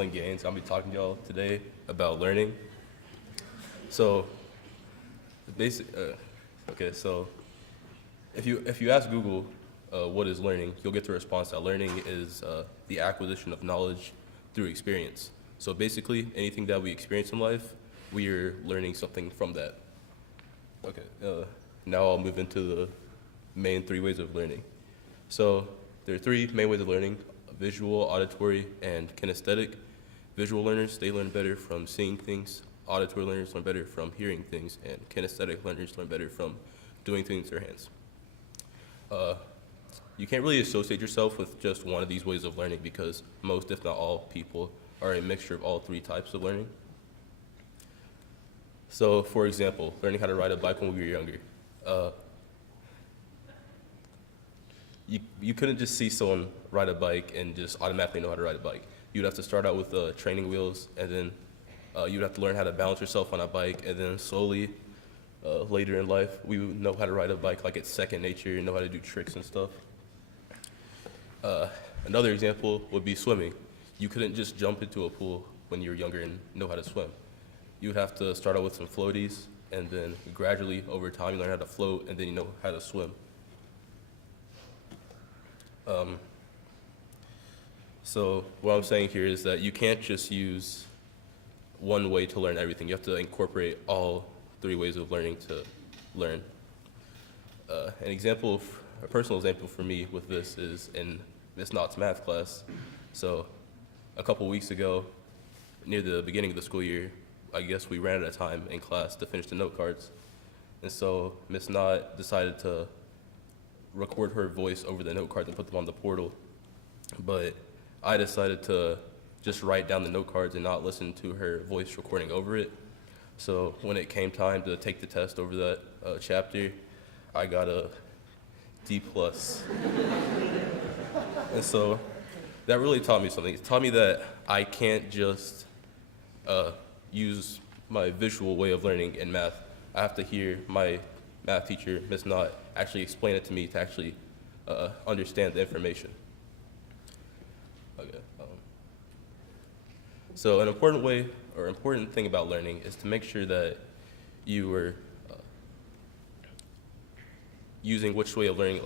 Lyn Gaines. I'll be talking to y'all today about learning. So, basic. Okay, so if you ask Google what is learning, you'll get the response that learning is the acquisition of knowledge through experience. So basically, anything that we experience in life, we are learning something from that. Okay, now I'll move into the main three ways of learning. So there are three main ways of learning: visual, auditory, and kinesthetic. Visual learners, they learn better from seeing things. Auditory learners learn better from hearing things, and kinesthetic learners learn better from doing things with their hands. You can't really associate yourself with just one of these ways of learning because most, if not all, people are a mixture of all three types of learning. So, for example, learning how to ride a bike when we were younger. You couldn't just see someone ride a bike and just automatically know how to ride a bike. You'd have to start out with training wheels, and then you'd have to learn how to balance yourself on a bike, and then slowly, later in life, we would know how to ride a bike like it's second nature, and know how to do tricks and stuff. Another example would be swimming. You couldn't just jump into a pool when you were younger and know how to swim. You would have to start out with some floaties, and then gradually, over time, you learn how to float, and then you know how to swim. So what I'm saying here is that you can't just use one way to learn everything. You have to incorporate all three ways of learning to learn. A personal example for me with this is in Miss Knott's math class. So a couple weeks ago, near the beginning of the school year, I guess we ran out of time in class to finish the note cards. And so Miss Knott decided to record her voice over the note cards and put them on the portal. But I decided to just write down the note cards and not listen to her voice recording over it. So when it came time to take the test over that chapter, I got a D+. And so that really taught me something. It taught me that I can't just use my visual way of learning in math. I have to hear my math teacher, Ms. Knott, actually explain it to me to actually understand the information. Okay. So an important thing about learning is to make sure that you are using which way of learning.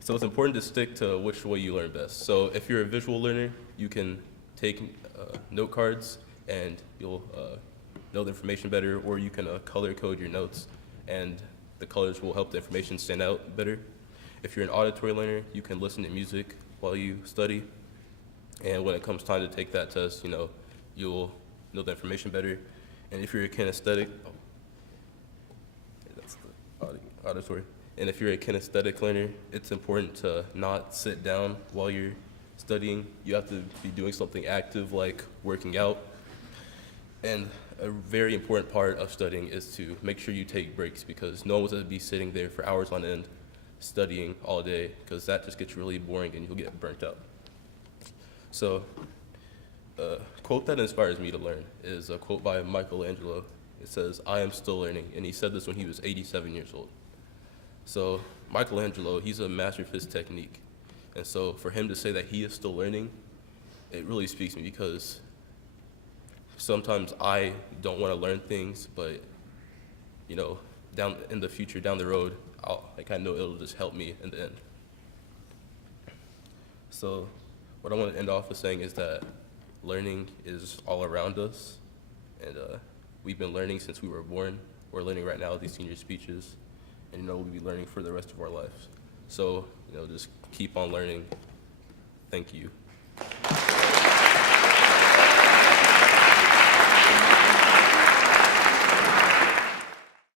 So it's important to stick to which way you learn best. So if you're a visual learner, you can take note cards and you'll know the information better, or you can color code your notes and the colors will help the information stand out better. If you're an auditory learner, you can listen to music while you study, and when it comes time to take that test, you'll know the information better. And if you're a kinesthetic, that's the auditory. And if you're a kinesthetic learner, it's important to not sit down while you're studying. You have to be doing something active like working out. And a very important part of studying is to make sure you take breaks, because no one wants to be sitting there for hours on end studying all day, because that just gets really boring and you'll get burnt out. So a quote that inspires me to learn is a quote by Michelangelo. It says, "I am still learning," and he said this when he was 87 years old. So Michelangelo, he's a master of his technique. And so for him to say that he is still learning, it really speaks to me, because sometimes I don't want to learn things, but down in the future, down the road, I know it'll just help me in the end. So what I want to end off with saying is that learning is all around us, and we've been learning since we were born. We're learning right now these senior speeches, and we'll be learning for the rest of our lives. So just keep on learning. Thank you.